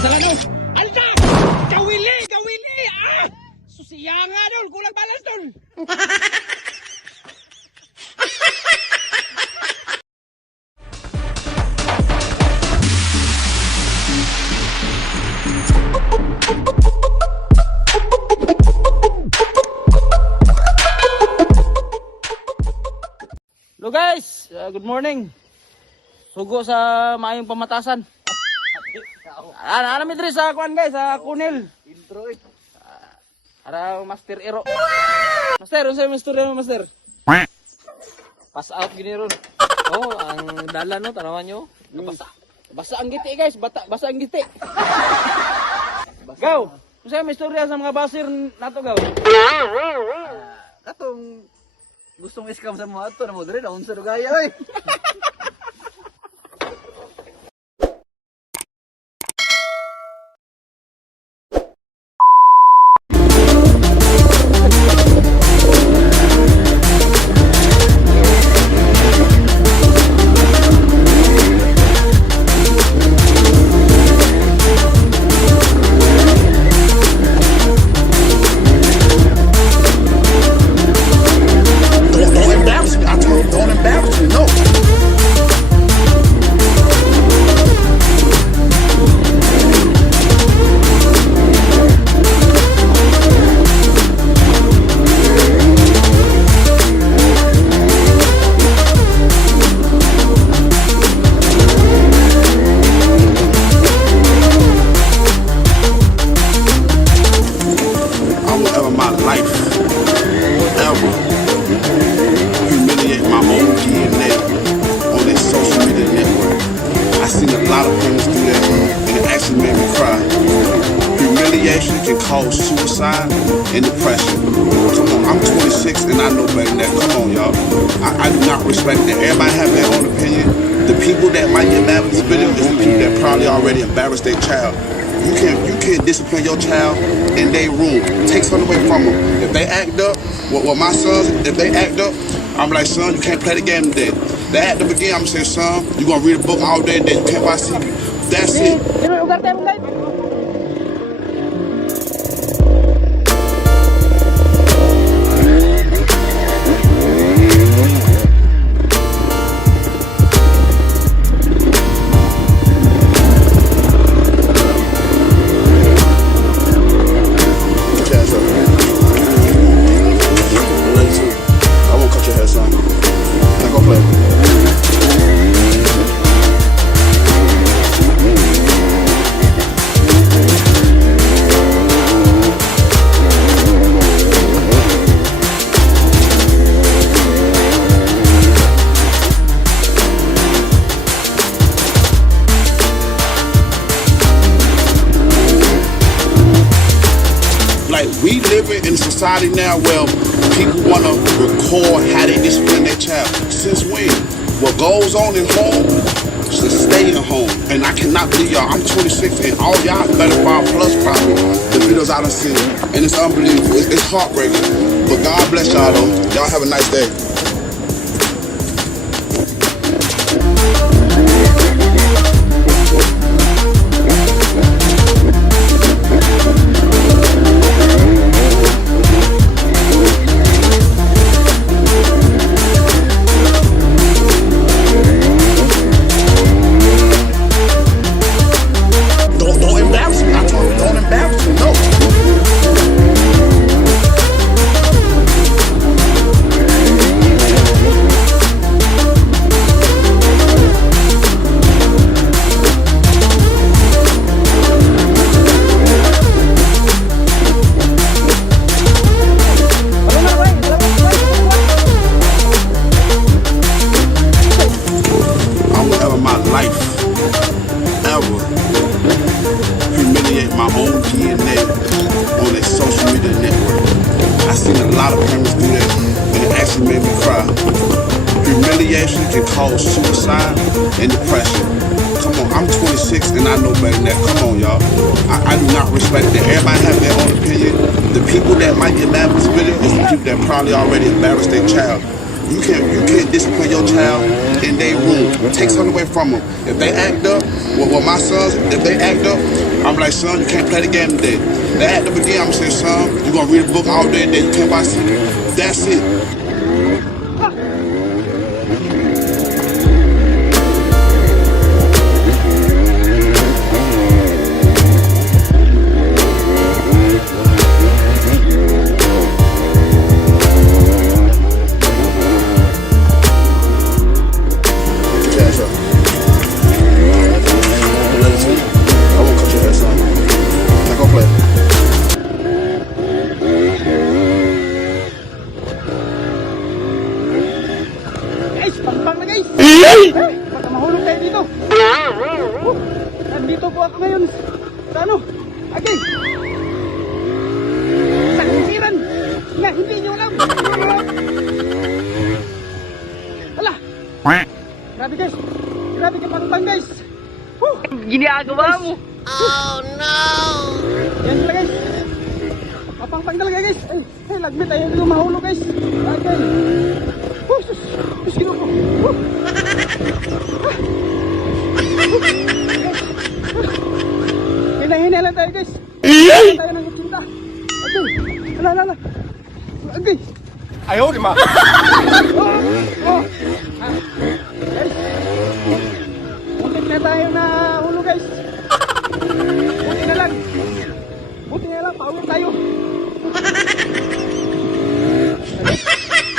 Dala daw! Alda! Kawili! Kawili! Ah! Susiya nga daw! Kulang balas daw! Hello guys, good morning. Sugo sa maayong pamatasan. Ano mi diri sa kuan guys, sa Kunil. Intro eh. Ara Master Ero. Master, unsa Master Ero Master? Pass out gini ron. Oh, ang dala no, tanawan nyo. Basa. Basa ang giti guys, basa ang giti. Gaw. Unsa may istorya sa mga basir nato gaw? Katong gustong iskam sa mga ato na mo diri daon sa dugaya oy. Can cause suicide and depression. Come on, I'm 26 and I know better than that. Come on, y'all. I do not respect that. Everybody have their own opinion. The people that might get mad with this video is the people that probably already embarrassed their child. You can't discipline your child in their room. Take something away from them. If they act up, well my sons, if they act up, I'm like, son, you can't play the game today. They act up again, I'm saying, son, you gonna read a book all day today. You can't watch TV. That's it. Like, we living in a society now where people want to record how they discipline their child. Since when? What goes on in home should stay at home. And I cannot believe y'all, I'm 26 and all y'all better far plus probably the videos I done seen. And it's unbelievable, it's heartbreaking. But God bless y'all though. Y'all have a nice day. Humiliate my own DNA on a social media network. I seen a lot of parents do that and it actually made me cry. Humiliation can cause suicide and depression. Come on, I'm 26 and I know better than that. Come on, y'all. I do not respect that. Everybody have their own opinion. The people that might get mad with this video is the people that probably already embarrassed their child. You can't discipline your child in their room. Take something away from them. If they act up, well my sons, if they act up, I'm like, son, you can't play the game today. Then at the beginning, I'm saying, son, you're gonna read a book all day, then you can't buy CD. That's it. Get your ass up. Let it sleep. I won't cut your ass off. Not gonna play. Guys, pang na guys. Baka mahulog tayo dito. Nandito po ako ngayon sa ano? Okay. Sa kusiran na hindi nyo alam. Ala. Grabe guys. Grabe ka pang guys. Ginagawa mo. Yan sila guys. Papang talaga guys. Ay, lagmit tayo dito mahulog guys. Okay. Sus. Sus, gino ko. Hinahinay lang tayo guys. Hinahinay tayo ng cinta. Okay. Ala. Okay. Ayaw, di ma. Guys. Muntik na tayo na hulog guys. Buti na lang, pauwi tayo.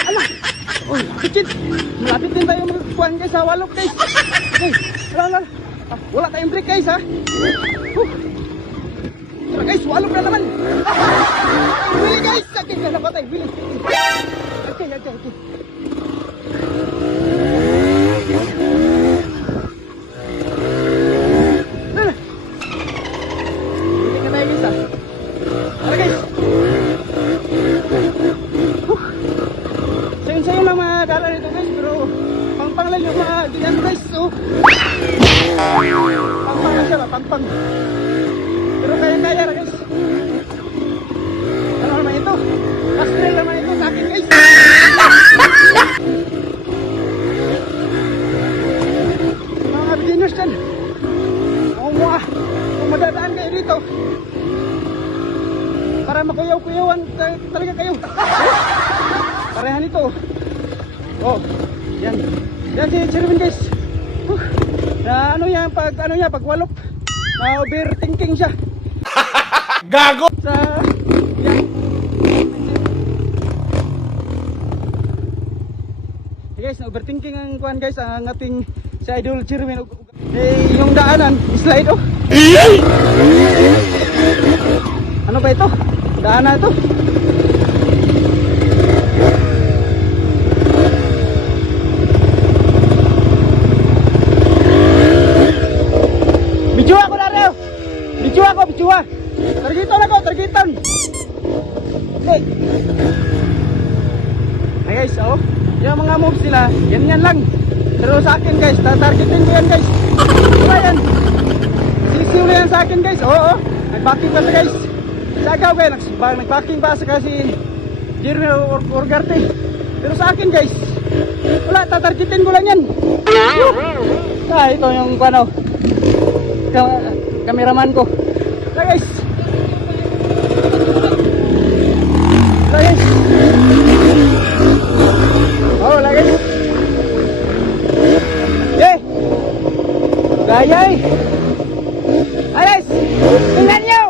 Ala. Uy, kicit. Malapit din tayo magkuhan guys sa walok guys. Okay. Ala. Wala tayong break guys ha. Tara guys, walok na naman. Bili guys. Okay, na napatay. Bili. Okay. Bili ka tayo guys ha. Tara guys. Sayon-sayon lang mga dala nito guys. Pero pang lang yung mga ganyan guys. So, pang lang siya ba? Pang. Pero kaya na guys. Ano naman ito? Astrel naman ito sa akin guys. Mga beginners dyan. Kung madadaan kayo dito, para makuyaw-kuyawan talaga kayo. Parehan ito. Oh, yan. Yan si Cherwin guys. Na pag walok, na overthinking siya. Gago! Sa yan. Hey guys, na overthinking ang kuhan guys, ang ating si Idol Cherwin. Yung daanan, slide oh. Ano ba ito? Daanan ito. Bijuwa ko na rin. Bijuwa. Targiton. Okay. Hey guys, oh. Yung mga moves nila, yan lang. Pero sa akin guys, tatargetin ko yan guys. Diba yan? Sisiw na yan sa akin guys. Oo. Nagbacking pa sa guys. Sa agaw guys, nagbacking pa sa kasi Jeremy Orgarte. Pero sa akin guys, wala, tatargetin ko lang yan. Ito yung ano, kameraman ko. Wala guys. Oh, wala guys. Gayay. Alis. Tingnan nyo.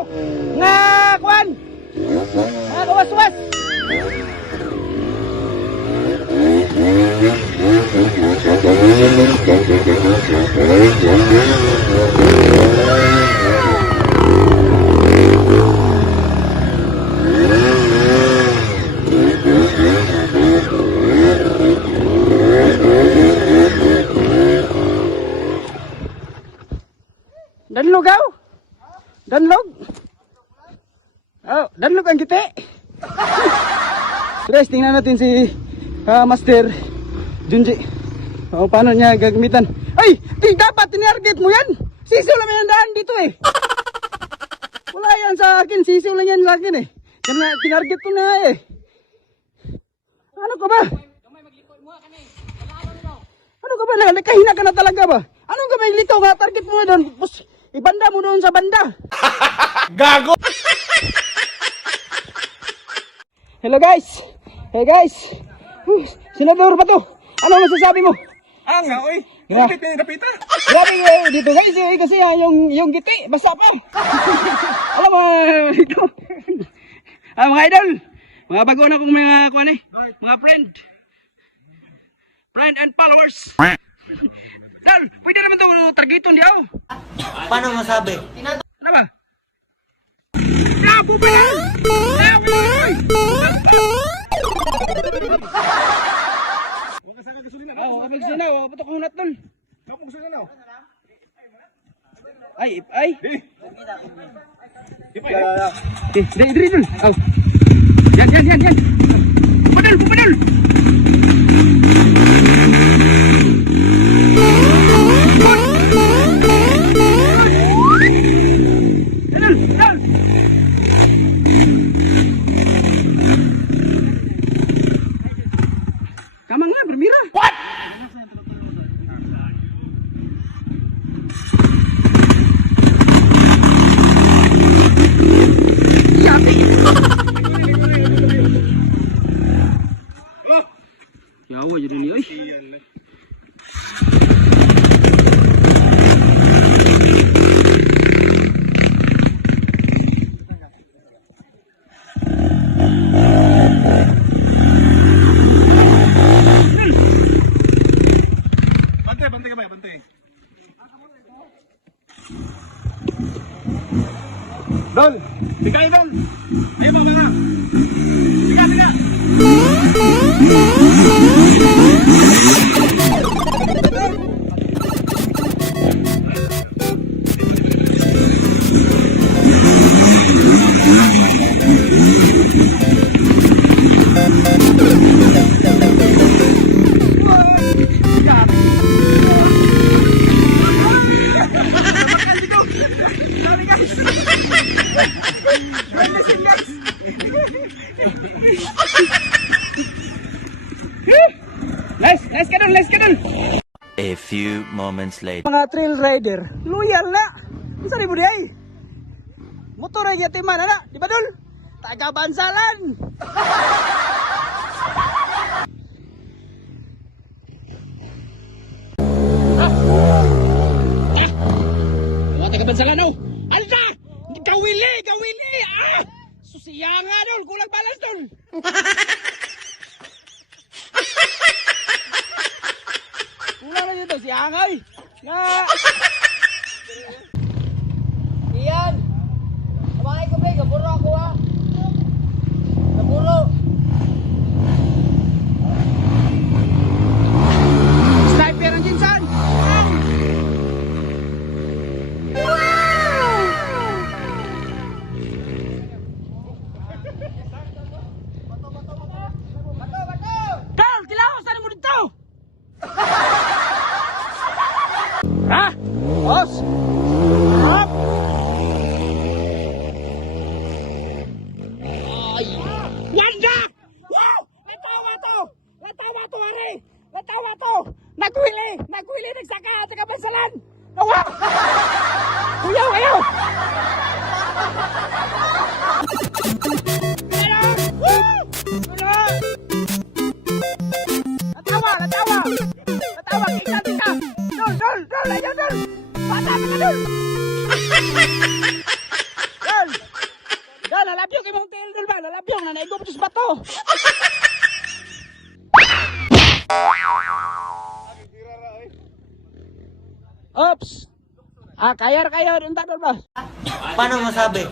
Nga kuwan. Nga kawas-was. Danlugaw? Danlog? Oh, danlog ang kiti. So guys, tingnan natin si Master Junji. O, paano niya gagamitan? Ay! Dapat tinarget mo yan! Sisiw lang yan daan dito eh! Wala yan sa akin, sisiw lang yan sa akin eh. Tinarget ko na eh. Ano ka ba? Ano ka ba? Nakahina ka na talaga ba? Ano ka ba yung lito nga? Target mo na doon. ibanda mo doon sa banda. Gago! Hello guys. Hey guys. Senador Bato, ano masasabi mo? Nga, oy. Gra- Napita. Grabe dito guys, kasi yung giti, basta pa. Alam mo, ito. Mga idol, mga bago na kong mga friend and followers. Dol, pwede naman ito targeton di ako. Paano masabi? Ano ba? Ya, bubayan! Ya, bubayan! Kapag sinaw, patok ko hunat dun. Ay. Diri dun. Aw. Yan. Bupadol. Dal. Kamang nga, bermira. What? Yawa jadi ni, oi. Bantay ka ba? Bantay. Don! Bigay, Don! Ay mo, mira! Siga! Let's get on. A few moments later. Mga trail rider, loyal na. Unsa ni mo di ay? Motor ay yatiman ana, di ba dol? Taga Bansalan. Taga Bansalan no. Alda! Gawili! Ah! Susiyanga dol, kulang balas dol. Kulang na dito si Angay. Na. Iyan. Sabay ko, Bray. Gaburo ako, ha. Gaburo. Sniper ang ginsan. Carl, kilawas na mo dito. Ha? Boss? Up! Ay! Wanda! Wow! May tawa to, Ari! May tawa to! Nagwili! Nagsaka! Taga Bansalan! Nawa! Ayaw! Natawa! Tika! Dol! Ayaw, Dol! Bata ka, Dol! Dol, lalabiyong imong tail, Dol ba? Lalabiyong na naigo po sa bato! Oops! Kayar, doon ta, Dol ba? Paano masabi?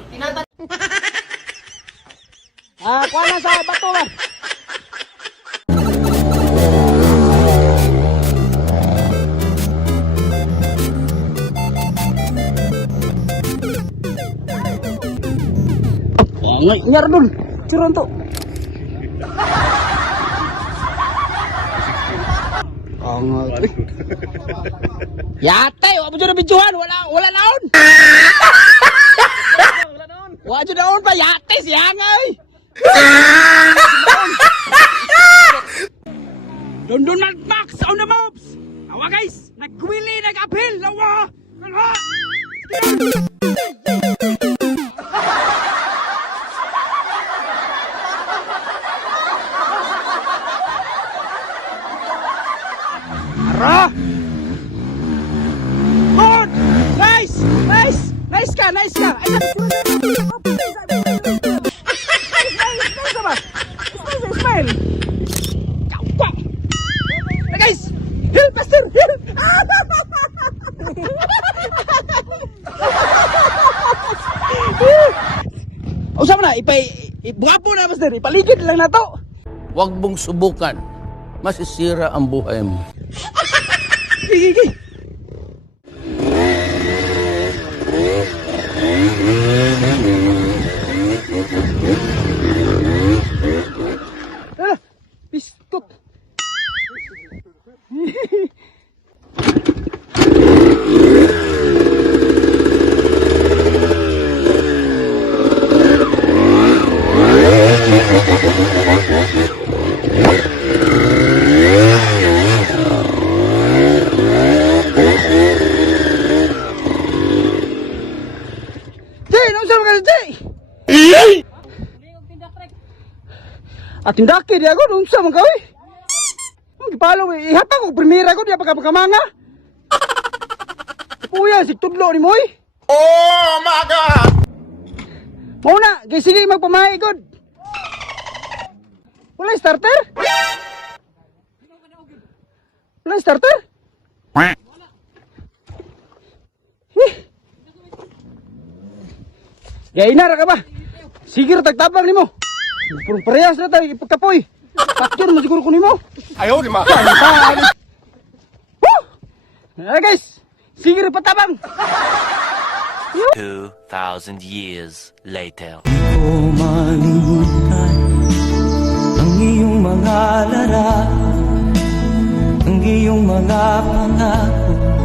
Kuha na sa bato ba? Nyar dul, curon to. Angat. Yate, wa mo jud bijuan, wala naon. Wa jud naon pa yate siya nga oy. Don Max on the mobs. Awa guys, nagwili nag-appeal lawa. Ara! Good! Nice! Nice! Nice ka! Nice ka! Ay, Smile! Kawa! Hey guys! Help, Master! Help! Usap na, ibuhapo na, Master. Ipaligid lang na to. Huwag mong subukan. Masisira ang buhay mo. Gigi! Ah, pistot. Jay, nausap ka na, Jay! At tindaki di ako, nausap man ka, uy! Gipalo, ihapa ko, primera ko, di apa ka makamanga! Puya, si tudlo ni mo, uy! Oh my God! Mauna, kaya sige magpamahay, God! Wala yung starter? Wala yung starter? Gaya inara ka ba? Sige tagtabang ni mo. Purong parehas na tayo ipagkapoy. Pacture mo siguro ko ni mo. Ayaw, di ma. Woo! Guys, sige patabang. 2,000 years later. Ko malimutan ang iyong mga larawan, ang iyong mga pangako.